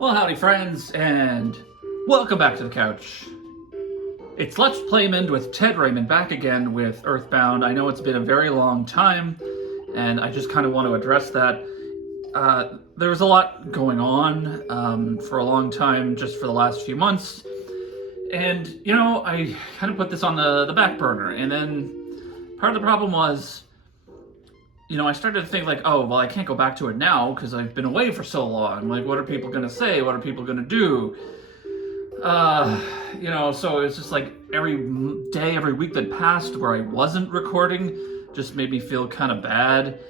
Well, howdy friends, and welcome back to the couch. It's Let's Playmond with Ted Raymond back again with EarthBound. I know it's been a very long time, and I just kind of want to address that. There was a lot going on for a long time, just for the last few months, and, you know, I kind of put this on the back burner, and then part of the problem was, you know, I started to think like, oh, well, I can't go back to it now because I've been away for so long. Like, what are people going to say? What are people going to do? You know, so it's just like every day, every week that passed where I wasn't recording just made me feel kind of bad.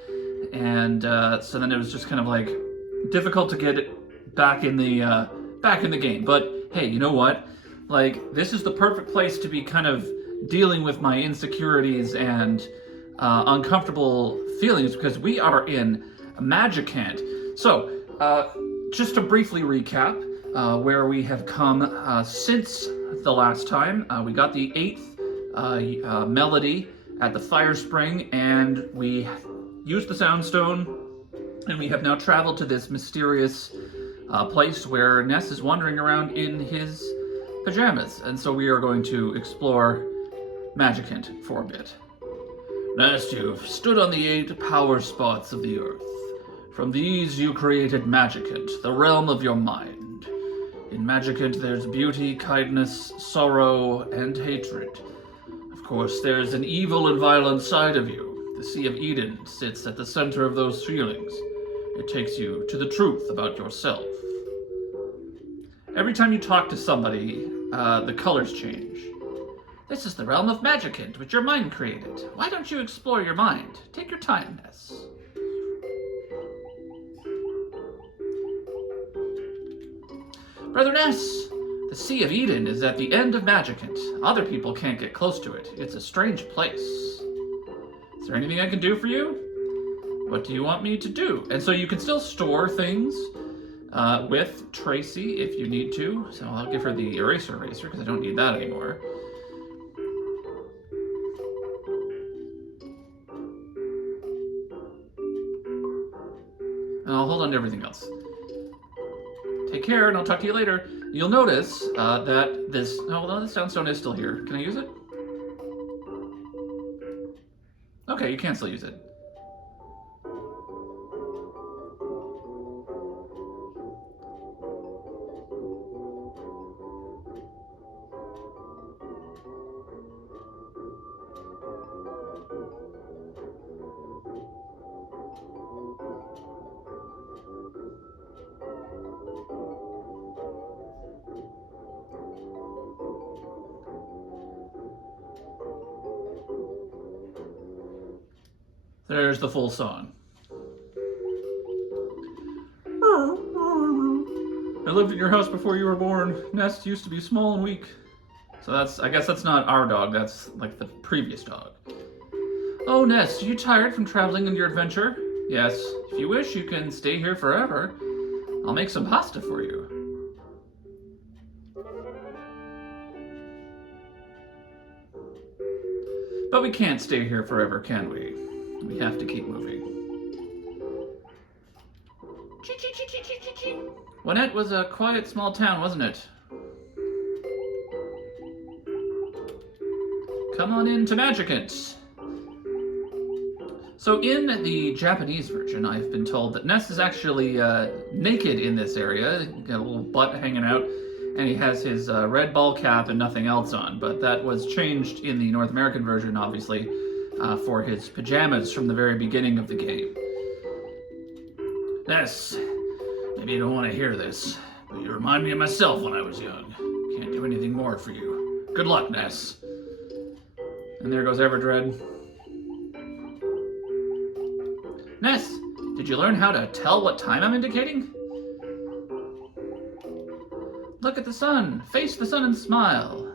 And so then it was just kind of like difficult to get it back in the game. But hey, you know what? Like, this is the perfect place to be kind of dealing with my insecurities and uncomfortable feelings, because we are in Magicant. So, just to briefly recap where we have come since the last time. We got the 8th melody at the Fire Spring, and we used the Soundstone, and we have now traveled to this mysterious place where Ness is wandering around in his pajamas, and so we are going to explore Magicant for a bit. Ness, you've stood on the 8 power spots of the earth. From these you created Magicant, the realm of your mind. In Magicant there's beauty, kindness, sorrow, and hatred. Of course, there's an evil and violent side of you. The Sea of Eden sits at the center of those feelings. It takes you to the truth about yourself. Every time you talk to somebody, the colors change. This is the realm of Magicant, which your mind created. Why don't you explore your mind? Take your time, Ness. Brother Ness, the Sea of Eden is at the end of Magicant. Other people can't get close to it. It's a strange place. Is there anything I can do for you? What do you want me to do? And so you can still store things with Tracy if you need to. So I'll give her the eraser because I don't need that anymore. And I'll hold on to everything else. Take care, and I'll talk to you later. You'll notice that this... Oh, well, the Soundstone is still here. Can I use it? Okay, you can still use it. There's the full song. I lived in your house before you were born. Nest used to be small and weak. So I guess that's not our dog, that's like the previous dog. Oh, Nest, are you tired from traveling on your adventure? Yes. If you wish, you can stay here forever. I'll make some pasta for you. But we can't stay here forever, can we? We have to keep moving. Winnett was a quiet small town, wasn't it? Come on in to Magicant. So in the Japanese version, I've been told that Ness is actually naked in this area. He's got a little butt hanging out, and he has his red ball cap and nothing else on. But that was changed in the North American version, obviously, for his pajamas from the very beginning of the game. Ness, maybe you don't want to hear this, but you remind me of myself when I was young. Can't do anything more for you. Good luck, Ness. And there goes Everdread. Ness, did you learn how to tell what time I'm indicating? Look at the sun. Face the sun and smile.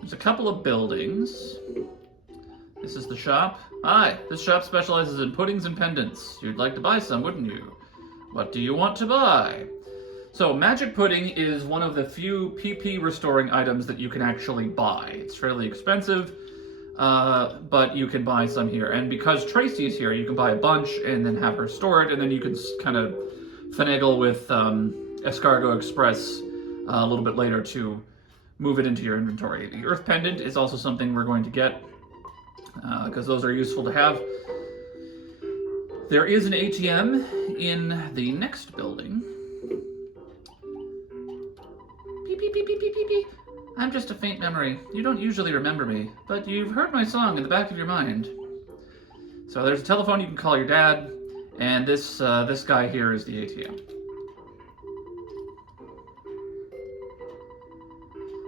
There's a couple of buildings. This is the shop. Hi, this shop specializes in puddings and pendants. You'd like to buy some, wouldn't you? What do you want to buy? So magic pudding is one of the few PP restoring items that you can actually buy. It's fairly expensive, but you can buy some here. And because Tracy's here, you can buy a bunch and then have her store it, and then you can kind of finagle with Escargot Express a little bit later to move it into your inventory. The Earth Pendant is also something we're going to get, because those are useful to have. There is an ATM in the next building. Beep, beep, beep, beep, beep, beep, beep. I'm just a faint memory. You don't usually remember me, but you've heard my song in the back of your mind. So there's a telephone you can call your dad, and this guy here is the ATM.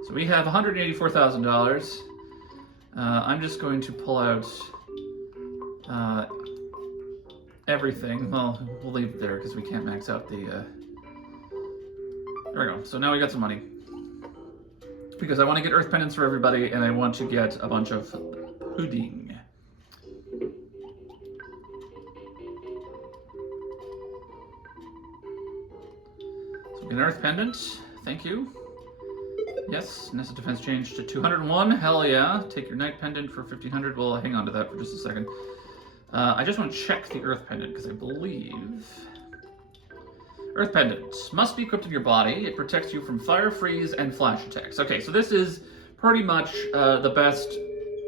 So we have $184,000. I'm just going to pull out everything. Well, we'll leave it there because we can't max out the... There we go. So now we got some money. Because I want to get Earth Pendants for everybody, and I want to get a bunch of pudding. So we get an Earth Pendant. Thank you. Yes, Ness defense changed to 201. Hell yeah. Take your Night Pendant for 1500. We'll hang on to that for just a second. I just want to check the Earth Pendant, because I believe... Earth Pendant must be equipped in your body. It protects you from fire, freeze, and flash attacks. Okay, so this is pretty much the best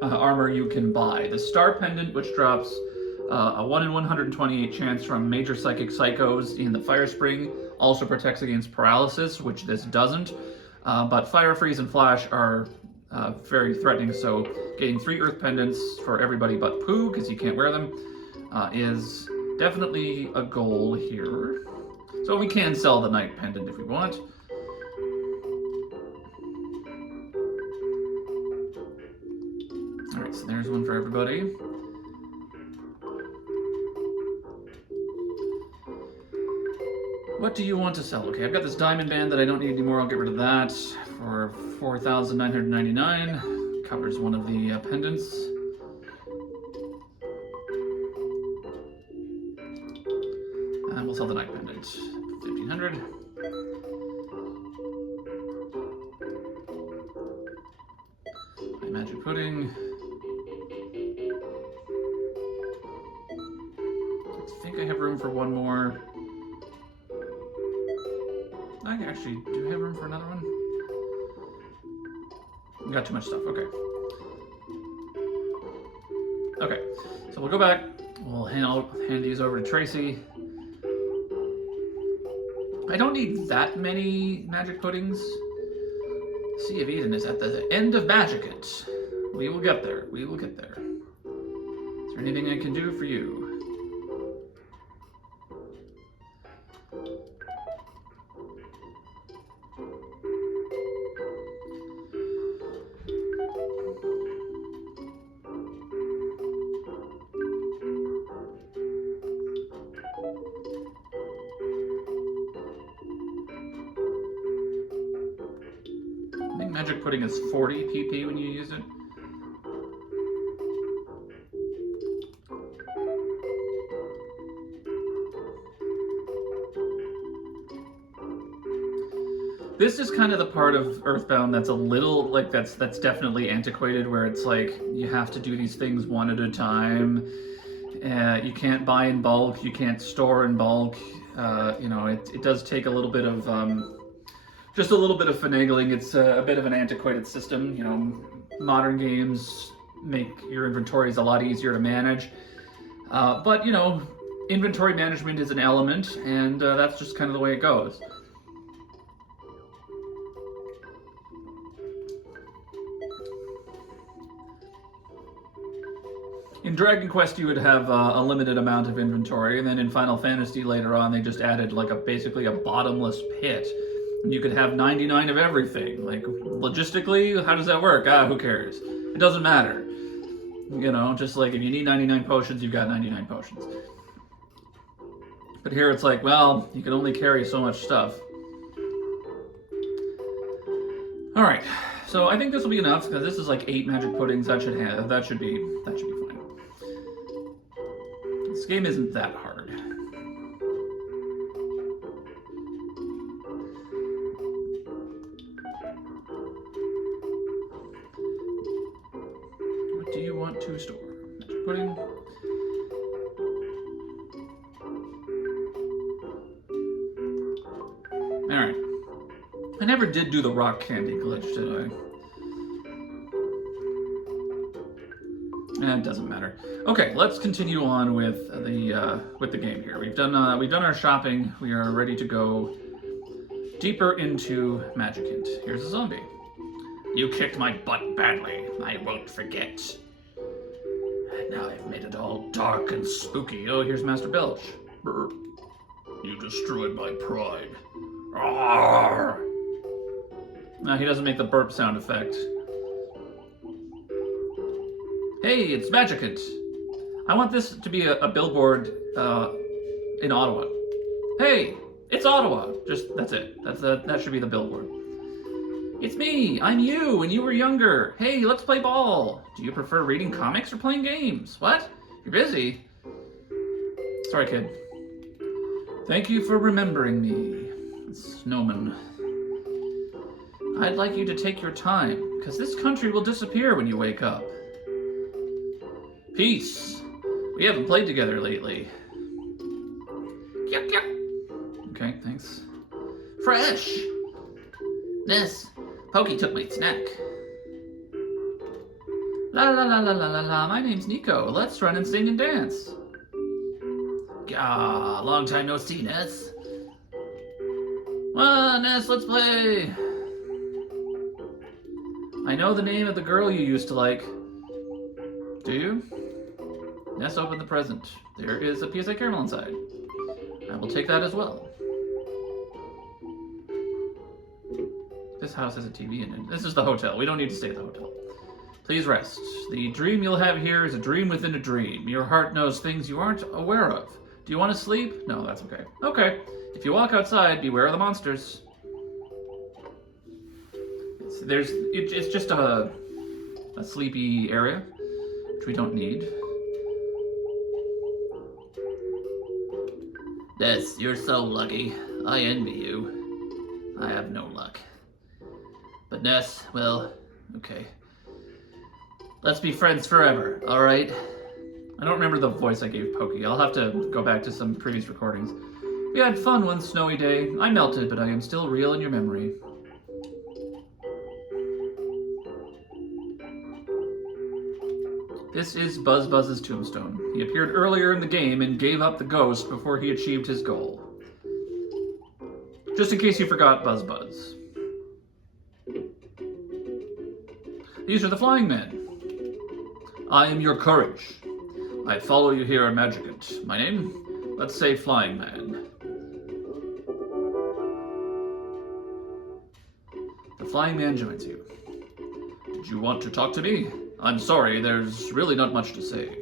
armor you can buy. The Star Pendant, which drops a 1 in 128 chance from major psychic psychos in the Fire Spring, also protects against paralysis, which this doesn't. But fire, freeze, and flash are very threatening, so getting 3 Earth Pendants for everybody but Pooh, because he can't wear them, is definitely a goal here. So we can sell the Night Pendant if we want. Alright, so there's one for everybody. What do you want to sell? Okay, I've got this diamond band that I don't need anymore. I'll get rid of that for $4,999. Covers one of the pendants. And we'll sell the Night Pendant. 1,500. My Magic Pudding. I think I have room for one more. I actually do have room for another one. We got too much stuff. Okay. Okay. So we'll go back. We'll hand these over to Tracy. I don't need that many Magic Puddings. Sea of Eden is at the end of Magicant. We will get there. We will get there. Is there anything I can do for you? I think Magic Pudding is 40 PP when you use it. This is kind of the part of EarthBound that's a little, like, that's definitely antiquated, where it's like, you have to do these things one at a time. You can't buy in bulk, you can't store in bulk. You know, it does take a little bit of, just a little bit of finagling. It's a bit of an antiquated system. You know, modern games make your inventories a lot easier to manage. But, you know, inventory management is an element, and that's just kind of the way it goes. In Dragon Quest, you would have a limited amount of inventory, and then in Final Fantasy later on, they just added like basically a bottomless pit. And you could have 99 of everything. Like, logistically, how does that work? Who cares? It doesn't matter. You know, just like if you need 99 potions, you've got 99 potions. But here it's like, well, you can only carry so much stuff. All right, so I think this will be enough, because this is like 8 Magic Puddings. That should be fine. This game isn't that hard. What do you time. Alright. I never did do the rock candy glitch, did I? It doesn't matter. Okay, let's continue on with the game here. We've done our shopping. We are ready to go deeper into Magicant. Here's a zombie. You kicked my butt badly. I won't forget. And now I've made it all dark and spooky. Oh, here's Master Belch. Brr. You destroyed my pride. Arr! No, he doesn't make the burp sound effect. Hey, it's Magicant. I want this to be a billboard in Ottawa. Hey, it's Ottawa. That's it. That should be the billboard. It's me. I'm you when you were younger. Hey, let's play ball. Do you prefer reading comics or playing games? What? You're busy. Sorry, kid. Thank you for remembering me. It's Snowman. I'd like you to take your time, because this country will disappear when you wake up. Peace. We haven't played together lately. Yuck, yuck. Okay, thanks. Fresh. Ness, Pokey took my snack. La la la la la la la. My name's Nico. Let's run and sing and dance. Gah, long time no see, Ness. Well, Ness, let's play. I know the name of the girl you used to like. Do you? Ness opened the present. There is a PSA caramel inside. I will take that as well. This house has a TV in it. This is the hotel. We don't need to stay at the hotel. Please rest. The dream you'll have here is a dream within a dream. Your heart knows things you aren't aware of. Do you want to sleep? No, that's okay. Okay. If you walk outside, beware of the monsters. It's just a sleepy area, which we don't need. Ness, you're so lucky. I envy you. I have no luck. But Ness, well, okay. Let's be friends forever, alright? I don't remember the voice I gave Pokey. I'll have to go back to some previous recordings. We had fun one snowy day. I melted, but I am still real in your memory. This is Buzz Buzz's tombstone. He appeared earlier in the game and gave up the ghost before he achieved his goal. Just in case you forgot Buzz Buzz. These are the Flying Men. I am your courage. I follow you here, Magicant. My name? Let's say Flying Man. The Flying Man joins you. Did you want to talk to me? I'm sorry, there's really not much to say.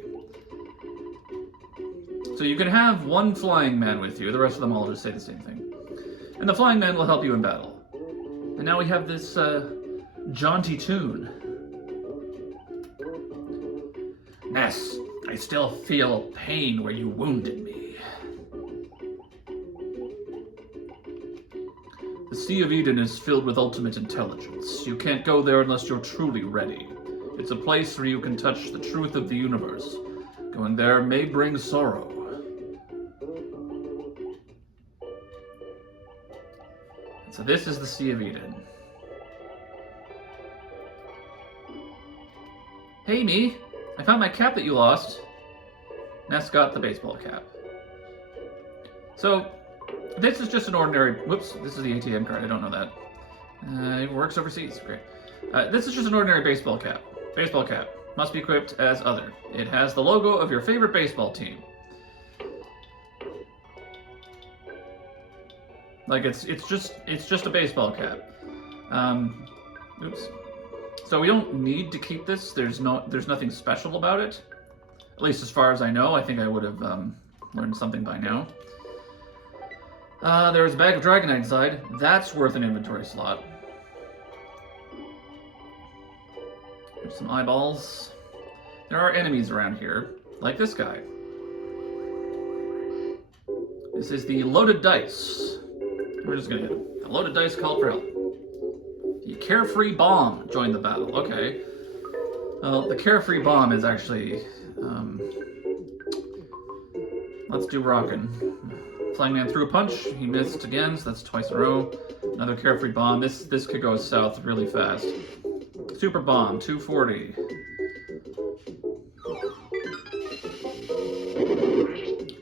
So you can have one Flying Man with you, the rest of them all just say the same thing. And the Flying Man will help you in battle. And now we have this jaunty tune. Ness, I still feel pain where you wounded me. The Sea of Eden is filled with ultimate intelligence. You can't go there unless you're truly ready. It's a place where you can touch the truth of the universe. Going there may bring sorrow. So this is the Sea of Eden. Hey, me. I found my cap that you lost. Ness got the baseball cap. So, this is just an ordinary... Whoops, this is the ATM card. I don't know that. It works overseas. Great. This is just an ordinary baseball cap. Baseball cap. Must be equipped as other. It has the logo of your favorite baseball team. Like, it's just a baseball cap. Oops. So we don't need to keep this. There's nothing special about it. At least as far as I know. I think I would have learned something by now. There's a bag of Dragonite inside. That's worth an inventory slot. There's some eyeballs. There are enemies around here, like this guy. This is the loaded dice. We're just gonna hit him. The loaded dice called for help. The Carefree Bomb joined the battle. Okay. Well, the Carefree Bomb is actually Let's do rockin'. Flying Man threw a punch. He missed again, so that's twice in a row. Another Carefree Bomb. This could go south really fast. Super Bomb, 240.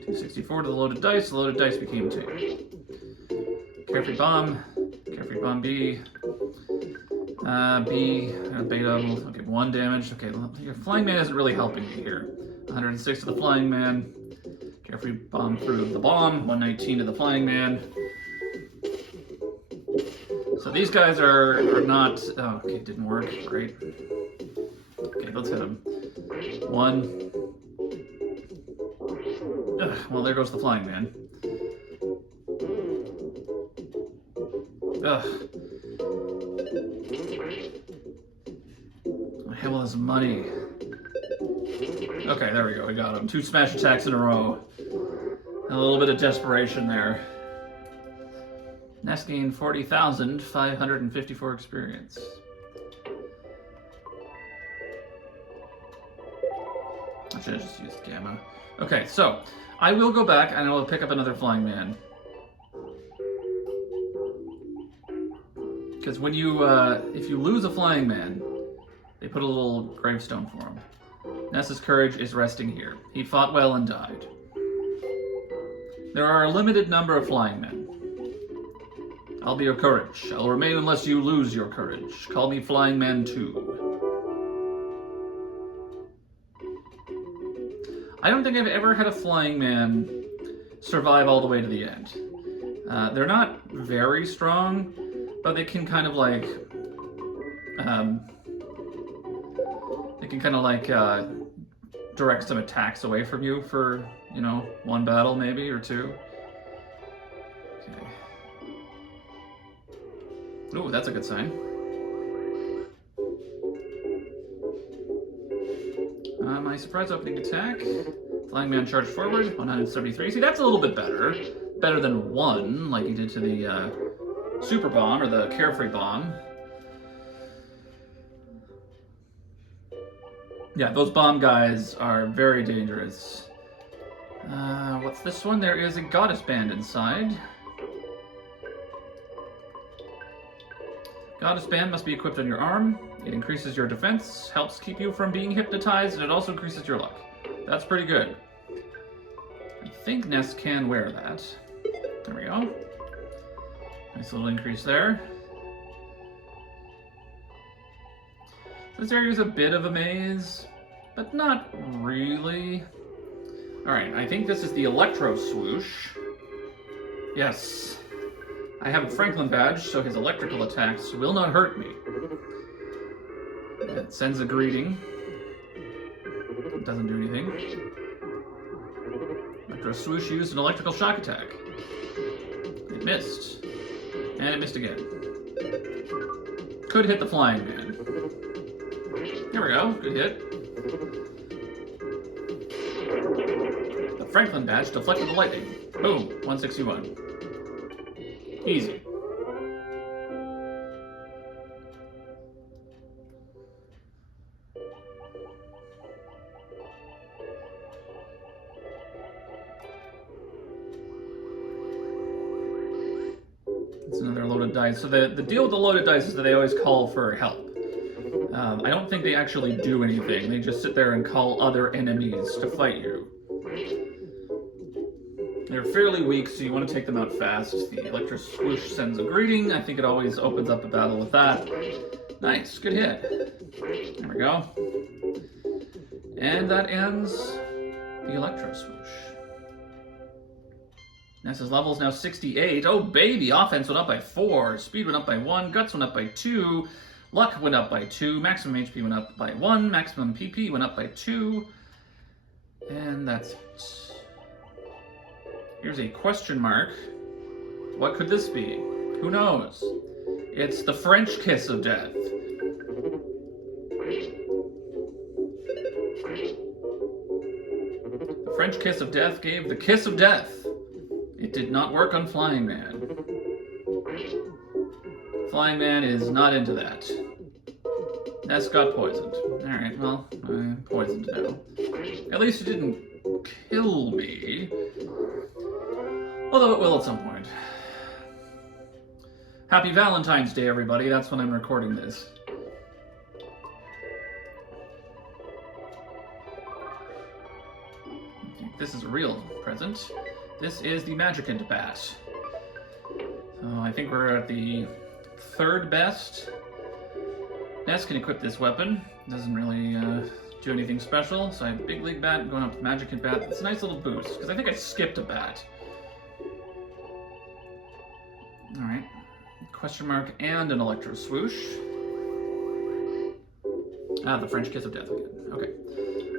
264 to the loaded dice. The loaded dice became 2. Carefree Bomb. Carefree Bomb B. Beta. Okay, 1 damage. Okay, your Flying Man isn't really helping me here. 106 to the Flying Man. Carefree Bomb through the bomb. 119 to the Flying Man. So these guys are not... Oh, okay, it didn't work. Great. Okay, let's hit him. 1. Ugh, well, there goes the Flying Man. Ugh. The hell is money? Okay, there we go. We got him. 2 smash attacks in a row. A little bit of desperation there. Ness gained 40,554 experience. I should have just used Gamma. Okay, so I will go back and I will pick up another Flying Man. Because when you, if you lose a Flying Man, they put a little gravestone for him. Ness's courage is resting here. He fought well and died. There are a limited number of Flying Men. I'll be your courage. I'll remain unless you lose your courage. Call me Flying Man 2. I don't think I've ever had a Flying Man survive all the way to the end. They're not very strong, but they can kind of like... direct some attacks away from you for, you know, 1 battle maybe, or 2. Okay. Ooh, that's a good sign. My surprise opening attack. Flying Man charged forward, 173. See, that's a little bit better. Better than 1, like he did to the Super Bomb, or the Carefree Bomb. Yeah, those bomb guys are very dangerous. What's this one? There is a Goddess Band inside. Goddess Band must be equipped on your arm. It increases your defense, helps keep you from being hypnotized, and it also increases your luck. That's pretty good. I think Ness can wear that. There we go. Nice little increase there. This area is a bit of a maze, but not really. Alright, I think this is the Electro Swoosh. Yes. I have a Franklin badge, so his electrical attacks will not hurt me. It sends a greeting. It doesn't do anything. Electro Swoosh used an electrical shock attack. It missed. And it missed again. Could hit the Flying Man. Here we go, good hit. The Franklin badge deflected the lightning. Boom, 161. Easy. It's another loaded dice. So the deal with the loaded dice is that they always call for help. I don't think they actually do anything. They just sit there and call other enemies to fight you. They're fairly weak, so you want to take them out fast. The Electro Swoosh sends a greeting. I think it always opens up a battle with that. Nice, good hit. There we go. And that ends the Electro Swoosh. Ness's level is now 68. Oh baby, offense went up by 4. Speed went up by 1. Guts went up by 2. Luck went up by 2, maximum HP went up by 1, maximum PP went up by 2, and that's it. Here's a question mark. What could this be? Who knows? It's the French kiss of death. The French kiss of death gave the kiss of death. It did not work on Flying Man. Flying Man is not into that. Ness got poisoned. Alright, well, I'm poisoned now. At least it didn't kill me. Although it will at some point. Happy Valentine's Day, everybody. That's when I'm recording this. I think this is a real present. This is the Magicant bat. So I think we're at the 3rd best. Ness can equip this weapon. Doesn't really do anything special. So I have Big League Bat going up to Magicant Bat. It's a nice little boost, because I think I skipped a bat. Alright. Question mark and an Electro Swoosh. Ah, the French Kiss of Death again. Okay.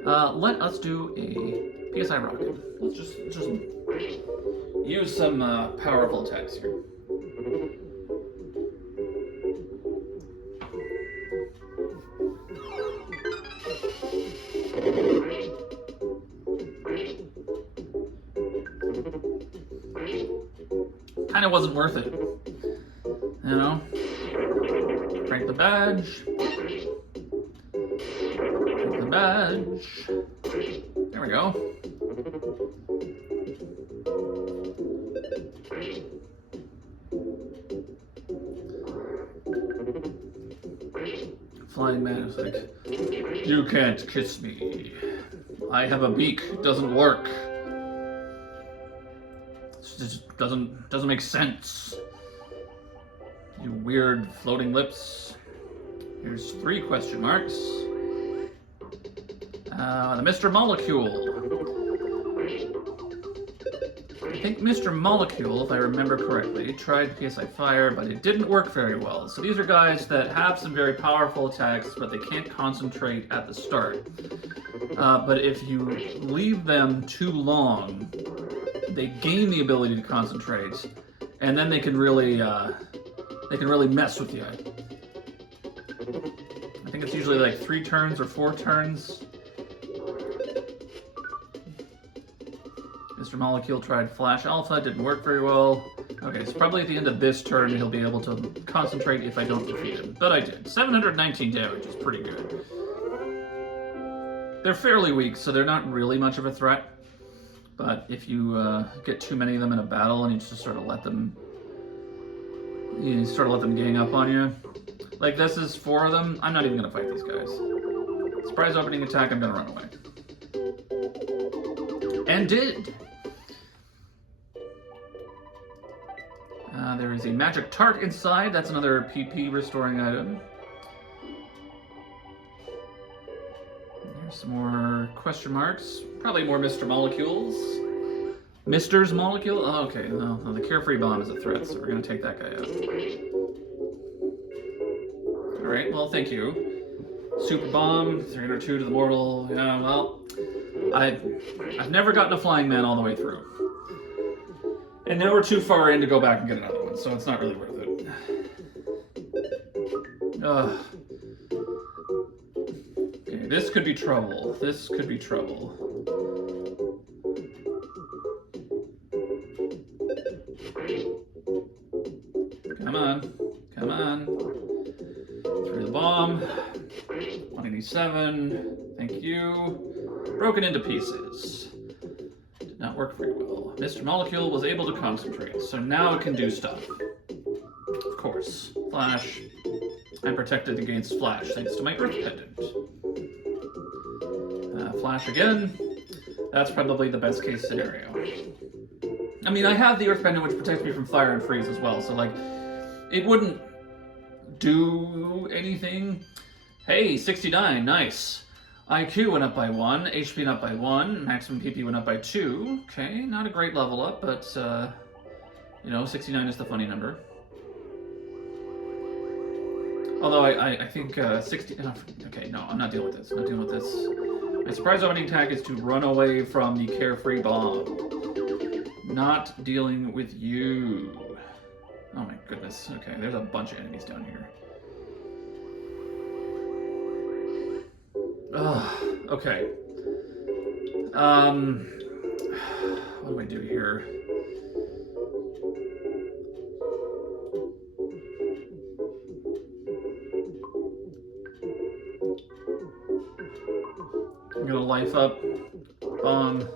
Let us do a PSI Rocket. Let's just use some powerful attacks here. Kind of wasn't worth it. You know? Crank the badge. Crank the badge. There we go. Flying Man is like, you can't kiss me. I have a beak. It doesn't work. It just doesn't make sense. You weird floating lips. Here's 3 question marks. The Mr. Molecule. I think Mr. Molecule, if I remember correctly, tried PSI Fire, but it didn't work very well. So these are guys that have some very powerful attacks, but they can't concentrate at the start. But if you leave them too long, they gain the ability to concentrate, and then they can really mess with you. I think it's usually like 3 turns or 4 turns. Mr. Molecule tried Flash Alpha, didn't work very well. Okay, so probably at the end of this turn he'll be able to concentrate if I don't defeat him. But I did. 719 damage is pretty good. They're fairly weak, so they're not really much of a threat. But if you get too many of them in a battle and you just sort of let them gang up on you. Like this is 4 of them. I'm not even gonna fight these guys. Surprise opening attack, I'm gonna run away. And did! There is a magic tart inside. That's another PP restoring item. There's some more question marks. Probably more Mr. Molecules. Mister's Molecule? Oh, okay, no, the Carefree Bomb is a threat, so we're gonna take that guy out. Alright, well, thank you. Super Bomb, 302 to the mortal. Yeah, well, I've never gotten a Flying Man all the way through. And now we're too far in to go back and get another one, so it's not really worth it. Okay, this could be trouble. This could be trouble. Come on. Come on. Through the bomb. 187. Thank you. Broken into pieces. Did not work very well. Mr. Molecule was able to concentrate, so now it can do stuff. Of course. Flash. I'm protected against Flash thanks to my Earth Pendant. Flash again. That's probably the best case scenario. I mean, I have the Earth Pendant which protects me from fire and freeze as well, so like, it wouldn't do anything. Hey, 69, nice. IQ went up by 1, HP went up by 1, maximum PP went up by 2. Okay, not a great level up, but, you know, 69 is the funny number. Although I think 60... Oh, okay, no, I'm not dealing with this. I'm not dealing with this. My surprise opening attack is to run away from the Carefree Bomb. Not dealing with you. Oh my goodness. Okay, there's a bunch of enemies down here. Okay. What do I do here? I'm gonna life up bomb.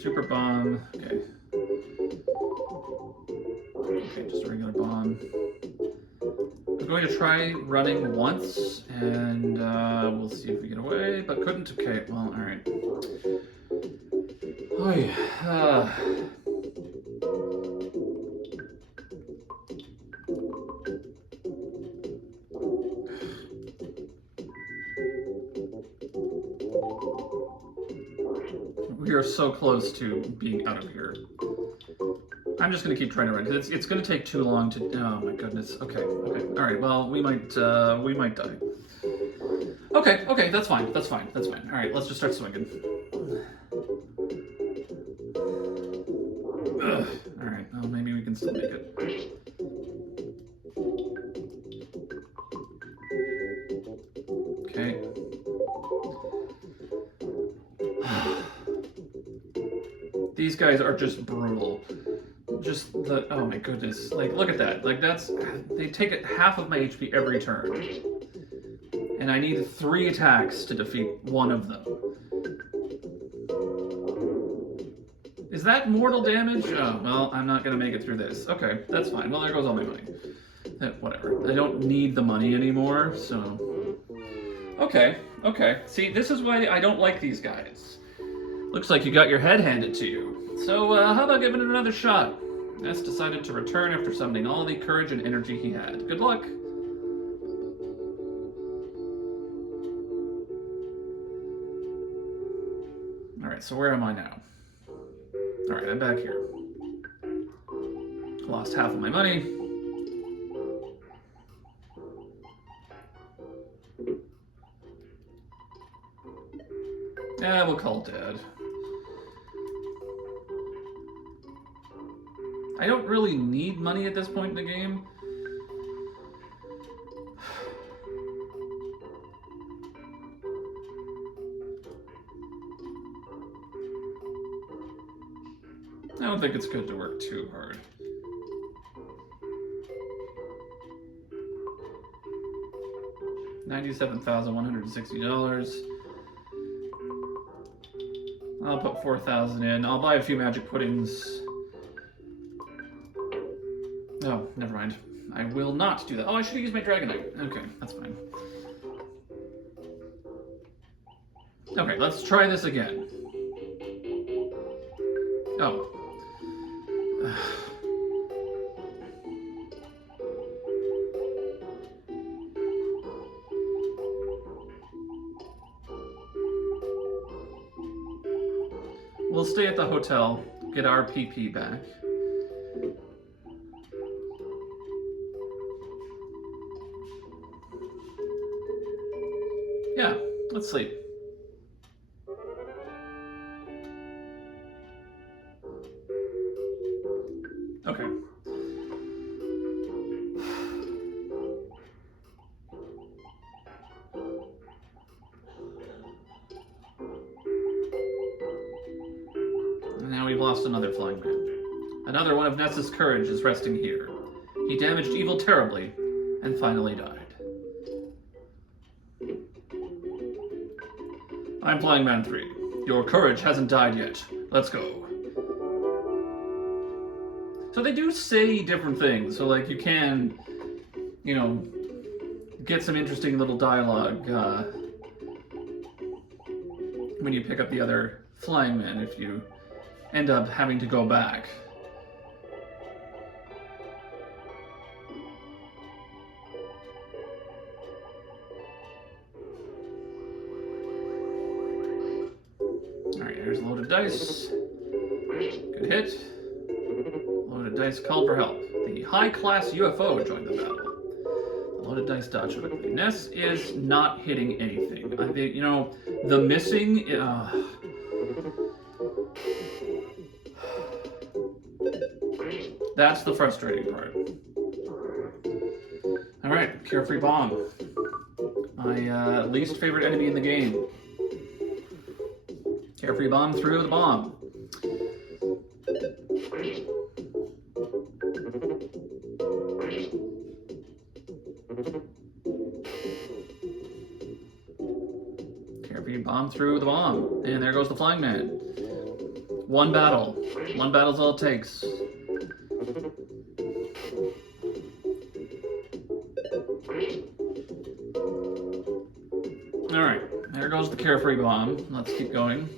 Super bomb. Okay. Okay, just a regular bomb. I'm going to try running once, and we'll see if we get away, but couldn't. Okay, well, alright. Oh, yeah. We are so close to being out of here. I'm just gonna keep trying to run because it's gonna take too long to. Oh my goodness. Okay. Okay. All right. Well, we might die. Okay. Okay. That's fine. That's fine. That's fine. All right. Let's just start swinging. Ugh. All right. Well, maybe we can still make it. Okay. These guys are just brutal. Just the, oh my goodness. Like, look at that. Like, they take it half of my HP every turn. And I need 3 attacks to defeat one of them. Is that mortal damage? Oh, well, I'm not gonna make it through this. Okay, that's fine. Well, there goes all my money. Whatever. I don't need the money anymore, so... Okay, okay. See, this is why I don't like these guys. Looks like you got your head handed to you. So, how about giving it another shot? Ness decided to return after summoning all the courage and energy he had. Good luck. Alright, so where am I now? Alright, I'm back here. Lost half of my money. Yeah, we'll call Dad. I don't really need money at this point in the game. I don't think it's good to work too hard. $97,160. I'll put 4,000 in. I'll buy a few magic puddings. Oh, never mind. I will not do that. Oh, I should have used my Dragonite. Okay, that's fine. Okay, let's try this again. Oh. We'll stay at the hotel, get our PP back. Yeah, let's sleep. Okay. Now we've lost another flying man. Another one of Ness's courage is resting here. He damaged evil terribly and finally died. I'm Flying Man 3. Your courage hasn't died yet. Let's go. So they do say different things, so like you can, you know, get some interesting little dialogue when you pick up the other flying men if you end up having to go back. Alright, here's a loaded dice. Good hit. Loaded dice called for help. The high-class UFO joined the battle. The loaded dice dodged quickly. Ness is not hitting anything. I think, you know, the missing... That's the frustrating part. Alright, Carefree Bomb. My least favorite enemy in the game. Carefree Bomb through the bomb. Carefree Bomb Bomb through the bomb. And there goes the flying man. One battle. One battle's all it takes. Alright, there goes the carefree bomb. Let's keep going.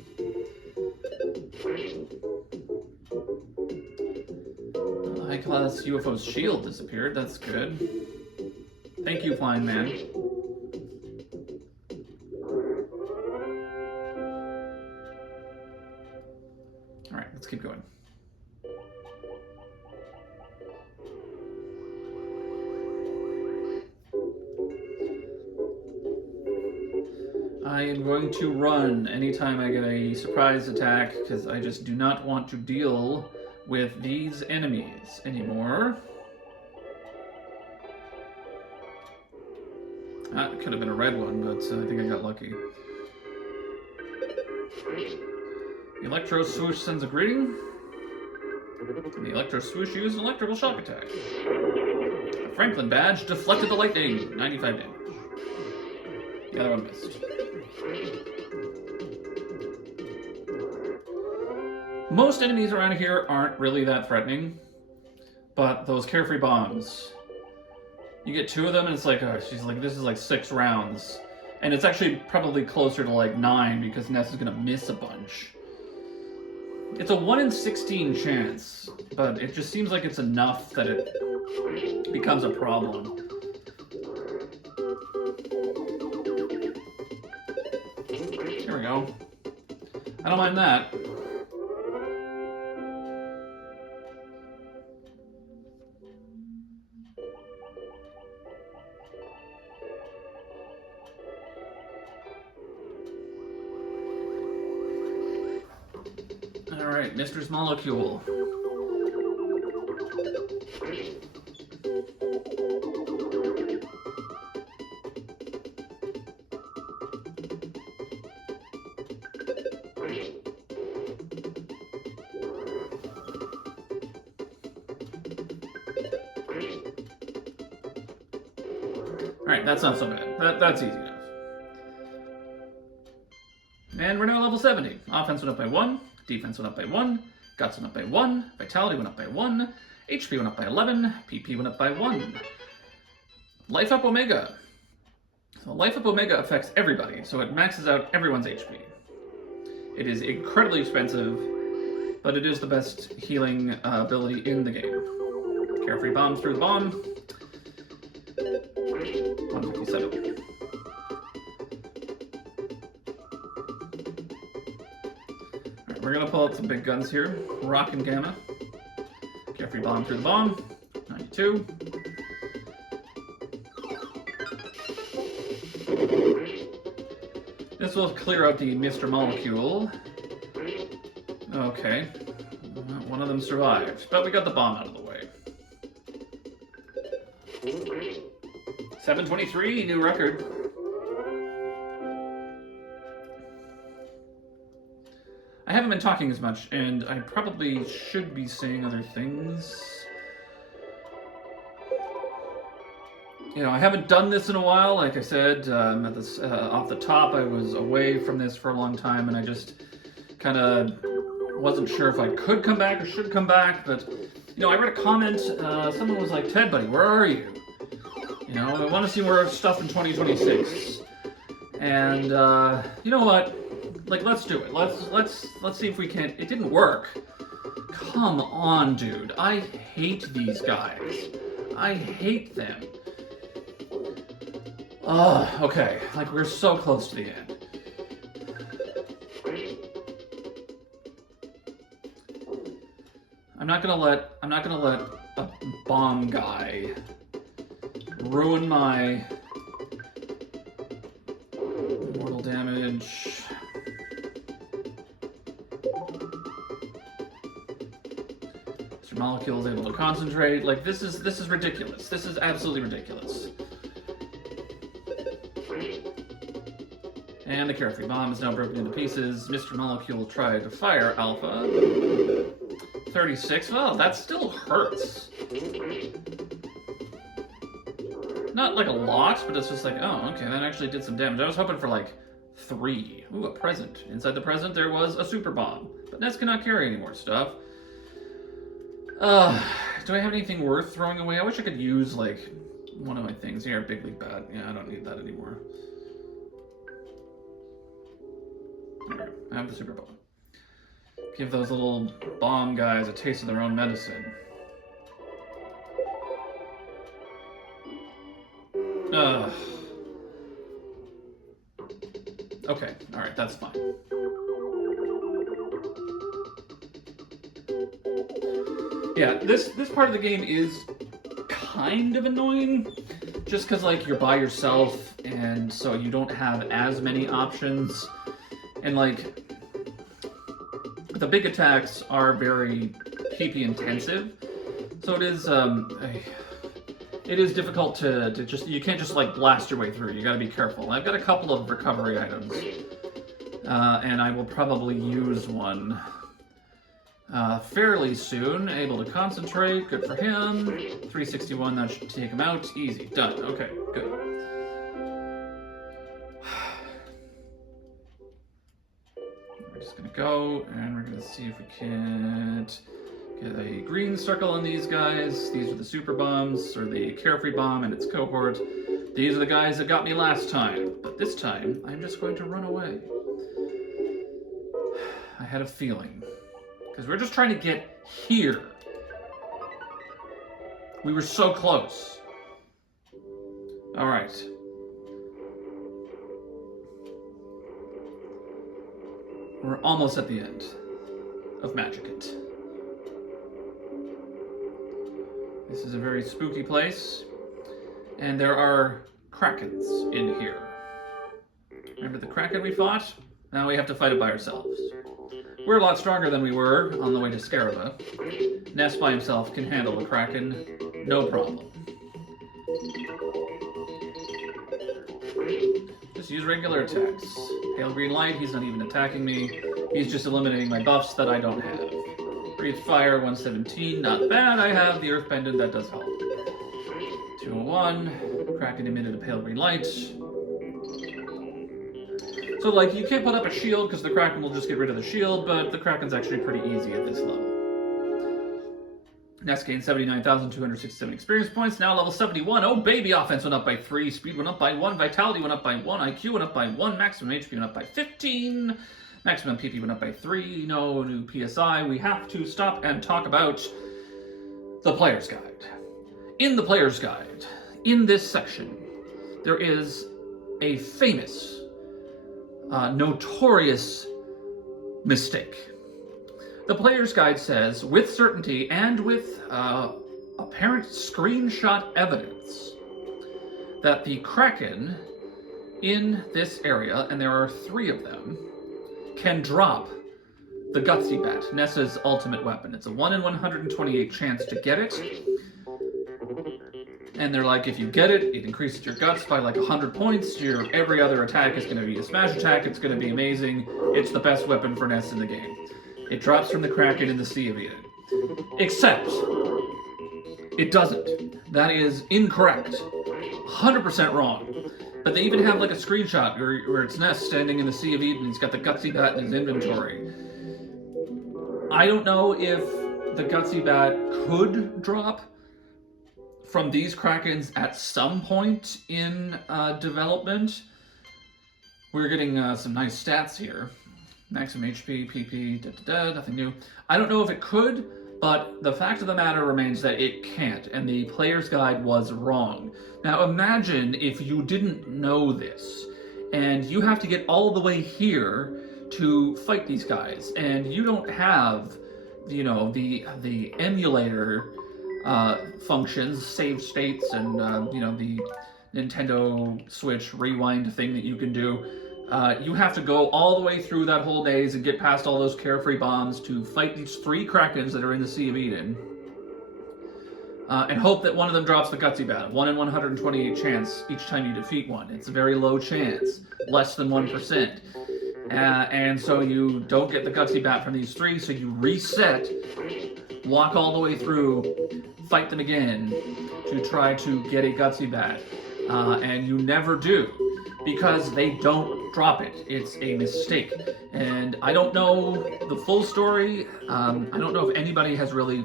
High-class UFO's shield disappeared. That's good. Thank you, flying man. Alright, let's keep going. I am going to run anytime I get a surprise attack, because I just do not want to deal with these enemies anymore. That could have been a red one, but I think I got lucky. The Electro Swoosh sends a greeting. And the Electro Swoosh used an electrical shock attack. The Franklin badge deflected the lightning. 95 damage. The other one missed. Most enemies around here aren't really that threatening, but those carefree bombs, you get 2 of them and it's like, oh, she's like, this is like 6 rounds. And it's actually probably closer to like 9 because Ness is gonna miss a bunch. It's a 1 in 16 chance, but it just seems like it's enough that it becomes a problem. Here we go. I don't mind that. Alright, Mr. Molecule. Alright, that's not so bad. That's easy enough. And we're now level 70. Offense went up by 1. Defense went up by 1, Guts went up by 1, Vitality went up by 1, HP went up by 11, PP went up by 1. Life Up Omega. So Life Up Omega affects everybody, so it maxes out everyone's HP. It is incredibly expensive, but it is the best healing ability in the game. Carefree Bomb through the bomb. 157. We're gonna pull out some big guns here. Rock and Gamma. Carefree Bomb through the bomb. 92. This will clear out the Mr. Molecule. Okay. One of them survived, but we got the bomb out of the way. 723, new record. I haven't been talking as much, and I probably should be saying other things. You know, I haven't done this in a while, like I said, at this, off the top, I was away from this for a long time, and I just kind of wasn't sure if I could come back or should come back, but, you know, I read a comment, someone was like, Ted, buddy, where are you? You know, I want to see more stuff in 2026. And, you know what? Like, let's do it. Let's see if we can. It didn't work. Come on, dude. I hate these guys. I hate them. Okay. Like, we're so close to the end. I'm not gonna let a bomb guy ruin my mortal damage. Mr. Molecule is able to concentrate. Like, this is ridiculous. This is absolutely ridiculous. And the carefree bomb is now broken into pieces. Mr. Molecule tried to fire Alpha. 36. Well, that still hurts. Not like a lot, but it's just like, oh, okay, that actually did some damage. I was hoping for like 3. Ooh, a present. Inside the present there was a super bomb. But Ness cannot carry any more stuff. Do I have anything worth throwing away? I wish I could use, like, one of my things. Here, Big League Bat. Yeah, I don't need that anymore. There we go. I have the super bomb. Give those little bomb guys a taste of their own medicine. Okay, alright, that's fine. Yeah, this part of the game is kind of annoying, just because, like, you're by yourself, and so you don't have as many options, and, like, the big attacks are very PP intensive, so it is difficult to just, you can't just, like, blast your way through. You gotta be careful. I've got a couple of recovery items, and I will probably use one fairly soon. Able to concentrate, good for him. 361, that should take him out. Easy, done. Okay, good. We're just gonna go, and we're gonna see if we can't get a green circle on these guys. These are the super bombs, or the carefree bomb and its cohort. These are the guys that got me last time, but this time I'm just going to run away. I had a feeling. Because we're just trying to get here. We were so close. Alright. We're almost at the end of Magicant. This is a very spooky place, and there are krakens in here. Remember the kraken we fought? Now we have to fight it by ourselves. We're a lot stronger than we were on the way to Scaraba. Ness by himself can handle the kraken, no problem. Just use regular attacks. Pale green light, he's not even attacking me. He's just eliminating my buffs that I don't have. Breathe fire, 117, not bad. I have the earth pendant, that does help. 201, kraken emitted a pale green light. So, like, you can't put up a shield because the kraken will just get rid of the shield, but the kraken's actually pretty easy at this level. Ness gained 79,267 experience points, now level 71. Oh baby, offense went up by 3, speed went up by 1, vitality went up by 1, IQ went up by 1, maximum HP went up by 15, maximum PP went up by 3, no new PSI. We have to stop and talk about the player's guide. In the player's guide, in this section, there is a famous, notorious mistake. The player's guide says, with certainty and with apparent screenshot evidence, that the kraken in this area, and there are 3 of them, can drop the Gutsy Bat, Ness's ultimate weapon. It's a 1 in 128 chance to get it. And they're like, if you get it, it increases your guts by like 100 points. Your every other attack is going to be a smash attack. It's going to be amazing. It's the best weapon for Ness in the game. It drops from the Kraken in the Sea of Eden. Except, it doesn't. That is incorrect. 100% wrong. But they even have like a screenshot where it's Ness standing in the Sea of Eden. He's got the Gutsy Bat in his inventory. I don't know if the Gutsy Bat could drop from these Krakens at some point in development. We're getting some nice stats here. Maximum HP, PP, nothing new. I don't know if it could, but the fact of the matter remains that it can't, and the player's guide was wrong. Now imagine if you didn't know this, and you have to get all the way here to fight these guys, and you don't have, you know, the emulator functions, save states, and you know, the Nintendo Switch rewind thing that you can do. You have to go all the way through that whole maze and get past all those carefree bombs to fight these 3 Krakens that are in the Sea of Eden. And hope that one of them drops the Gutsy Bat. 1 in 128 chance each time you defeat one. It's a very low chance, less than 1%. And so you don't get the Gutsy Bat from these 3, so you reset, walk all the way through, fight them again to try to get a Gutsy Bat. And you never do. because they don't drop it. It's a mistake. And I don't know the full story. I don't know if anybody has really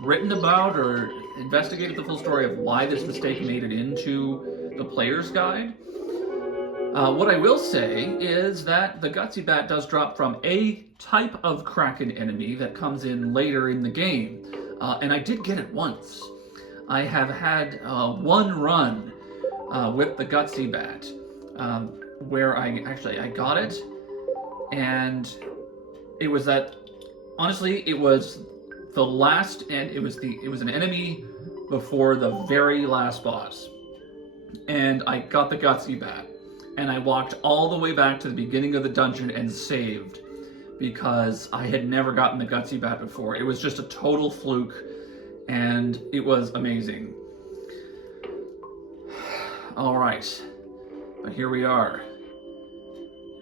written about or investigated the full story of why this mistake made it into the player's guide. What I will say is that the Gutsy Bat does drop from a type of Kraken enemy that comes in later in the game. And I did get it once. I have had one run with the Gutsy Bat where I got it, and it was that, honestly, it was the last, and it was an enemy before the very last boss. And I got the Gutsy Bat, and I walked all the way back to the beginning of the dungeon and saved, because I had never gotten the Gutsy Bat before. It was just a total fluke, and it was amazing. All right, but here we are.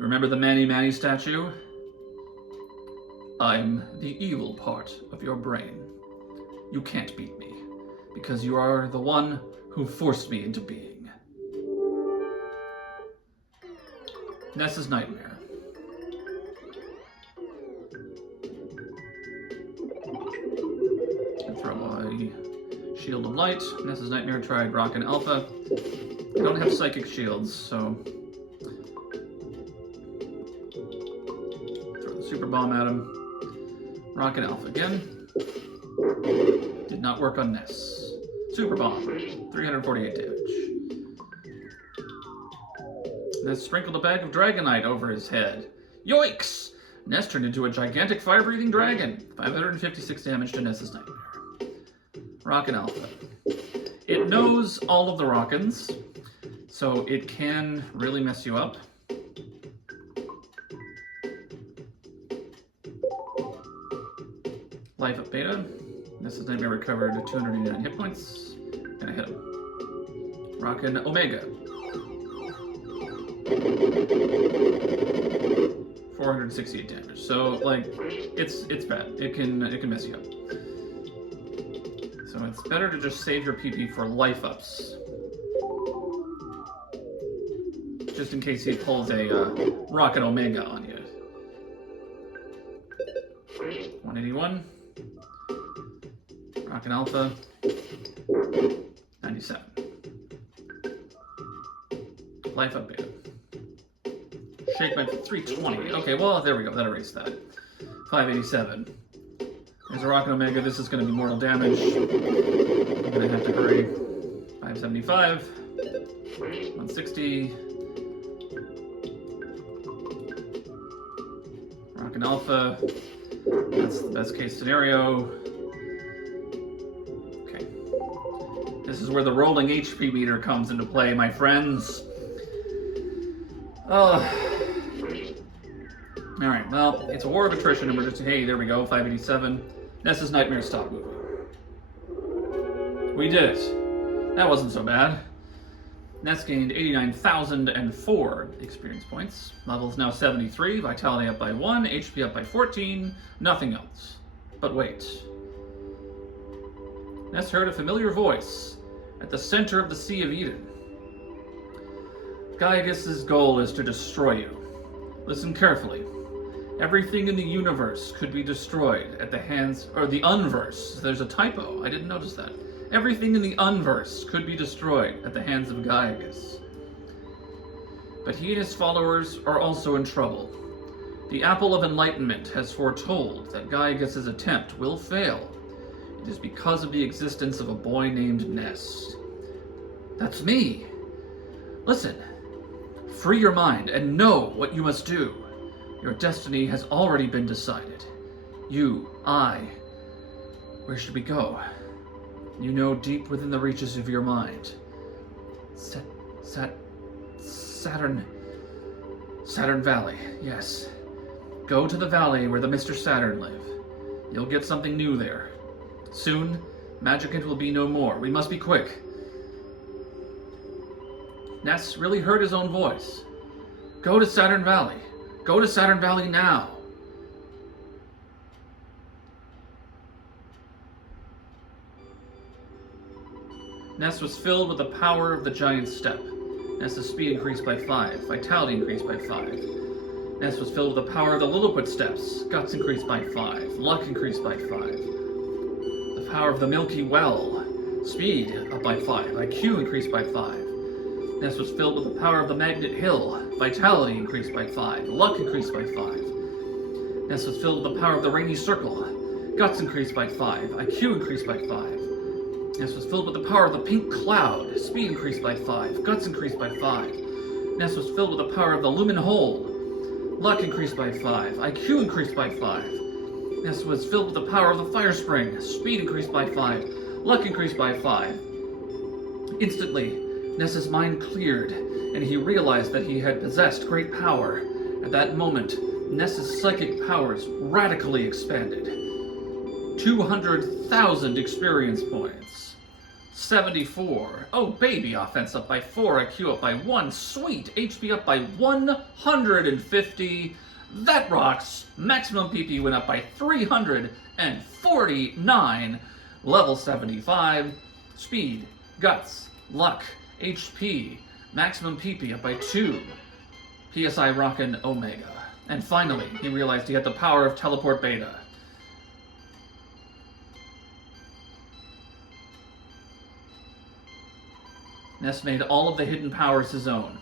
Remember the Manny Manny statue? I'm the evil part of your brain. You can't beat me, because you are the one who forced me into being. Ness's Nightmare. And throw a Shield of Light. Ness's Nightmare tried Rockin' Alpha. I don't have Psychic Shields, so... throw the Super Bomb at him. Rockin' Alpha again. Did not work on Ness. Super Bomb. 348 damage. Ness sprinkled a bag of Dragonite over his head. Yoicks! Ness turned into a gigantic fire-breathing dragon. 556 damage to Ness's Nightmare. Rockin' Alpha. It knows all of the Rockins, so it can really mess you up. Life Up Beta. Ness's Nightmare recovered 289 hit points. Gonna hit him. Rockin' Omega. 468 damage. So like, it's bad. It can mess you up. So it's better to just save your PP for life ups, just in case he pulls a Rocket Omega on you. 181. Rockin' Alpha. 97. Life Up Beta. Shake by 320. Okay, well, there we go. That erased that. 587. There's a Rocket Omega. This is going to be mortal damage. I'm going to have to hurry. 575. 160. Rockin' Alpha. That's the best case scenario. Okay. This is where the rolling HP meter comes into play, my friends. Alright, well, it's a war of attrition, and we're just, hey, there we go, 587. Ness's Nightmare stop moving. We did it. That wasn't so bad. Ness gained 89,004 experience points. Level's now 73, Vitality up by 1, HP up by 14, nothing else. But wait. Ness heard a familiar voice at the center of the Sea of Eden. Gygas's goal is to destroy you. Listen carefully. Everything in the universe could be destroyed at the hands, or the unverse. There's a typo, I didn't notice that. Everything in the unverse could be destroyed at the hands of Gygas. But he and his followers are also in trouble. The Apple of Enlightenment has foretold that Gygas's attempt will fail. It is because of the existence of a boy named Ness. That's me. Listen. Free your mind and know what you must do. Your destiny has already been decided. You, I. Where should we go? You know deep within the reaches of your mind. Saturn Valley, yes. Go to the valley where the Mr. Saturn live. You'll get something new there. Soon, Magicant will be no more. We must be quick. Ness really heard his own voice. Go to Saturn Valley. Go to Saturn Valley now. Ness was filled with the power of the giant step. Ness's speed increased by 5. Vitality increased by 5. Ness was filled with the power of the Lilliput Steps. Guts increased by 5. Luck increased by 5. The power of the Milky Well. Speed up by 5. IQ increased by 5. Ness was filled with the power of the Magnet Hill. Vitality increased by 5. Luck increased by 5. Ness was filled with the power of the Rainy Circle. Guts increased by 5. IQ increased by 5. Ness was filled with the power of the Pink Cloud. Speed increased by 5. Guts increased by 5. Ness was filled with the power of the Lumen Hole. Luck increased by 5. IQ increased by 5. Ness was filled with the power of the Fire Spring. Speed increased by 5. Luck increased by 5. Instantly, Ness's mind cleared, and he realized that he had possessed great power. At that moment, Ness's psychic powers radically expanded. 200,000 experience points. 74. Oh, baby, offense up by 4, IQ up by 1. Sweet, HP up by 150. That rocks. Maximum PP went up by 349. Level 75. Speed, Guts, Luck, HP. Maximum PP up by 2. PSI rockin' Omega. And finally, he realized he had the power of Teleport Beta. Ness made all of the hidden powers his own.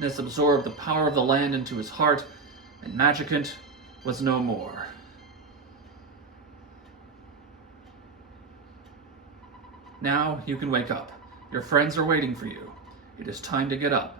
Ness absorbed the power of the land into his heart, and Magicant was no more. Now you can wake up. Your friends are waiting for you. It is time to get up.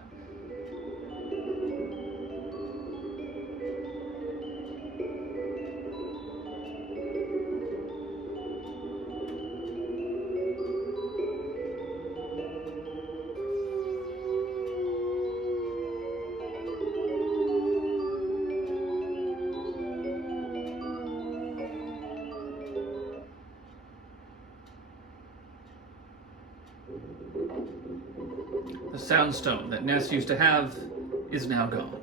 The soundstone that Ness used to have is now gone.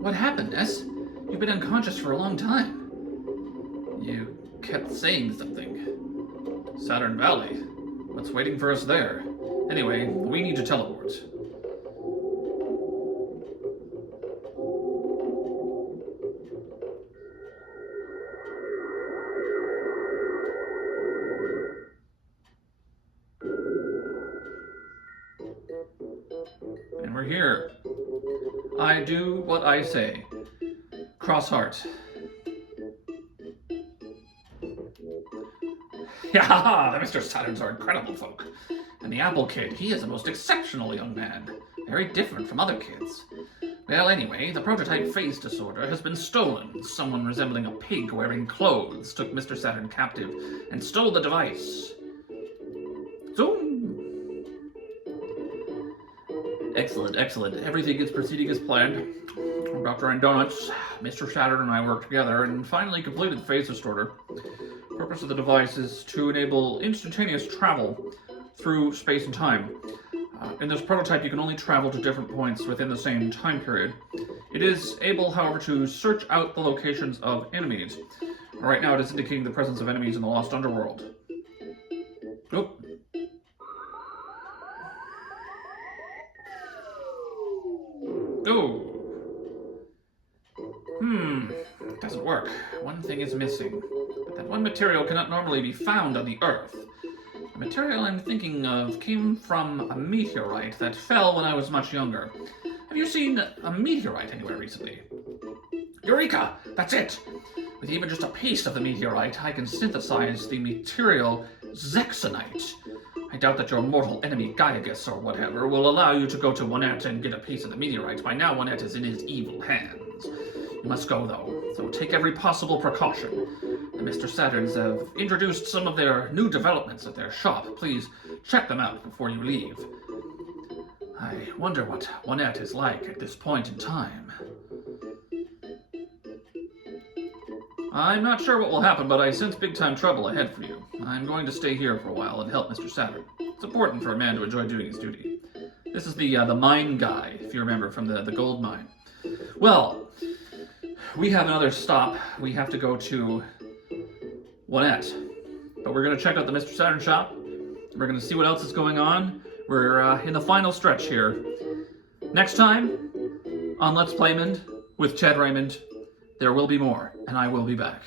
What happened, Ness? You've been unconscious for a long time. You kept saying something. Saturn Valley. What's waiting for us there? Anyway, we need to teleport. And we're here. I do what I say. Cross heart. Yahaha! The Mr. Saturns are incredible folk. And the Apple Kid, he is a most exceptional young man. Very different from other kids. Well, anyway, the prototype phase disorder has been stolen. Someone resembling a pig wearing clothes took Mr. Saturn captive and stole the device. Zoom! Excellent, excellent. Everything is proceeding as planned. Dr. and Donuts, Mr. Saturn and I worked together and finally completed the phase disorder. The purpose of the device is to enable instantaneous travel through space and time. In this prototype, you can only travel to different points within the same time period. It is able, however, to search out the locations of enemies. Right now, it is indicating the presence of enemies in the Lost Underworld. Oop. Oh. It doesn't work. One thing is missing. But that one material cannot normally be found on the Earth. The material I'm thinking of came from a meteorite that fell when I was much younger. Have you seen a meteorite anywhere recently? Eureka! That's it! With even just a piece of the meteorite, I can synthesize the material Zexonite. I doubt that your mortal enemy Gygus or whatever will allow you to go to Onett and get a piece of the meteorite. By now, Onett is in his evil hands. You must go, though, so take every possible precaution. The Mr. Saturns have introduced some of their new developments at their shop. Please check them out before you leave. I wonder what Onett is like at this point in time. I'm not sure what will happen, but I sense big-time trouble ahead for you. I'm going to stay here for a while and help Mr. Saturn. It's important for a man to enjoy doing his duty. This is the mine guy, if you remember, from the gold mine. Well, we have another stop. We have to go to Onett. But we're going to check out the Mr. Saturn shop. We're going to see what else is going on. We're in the final stretch here. Next time on Let's Playmond with Ted Raymond, there will be more, and I will be back.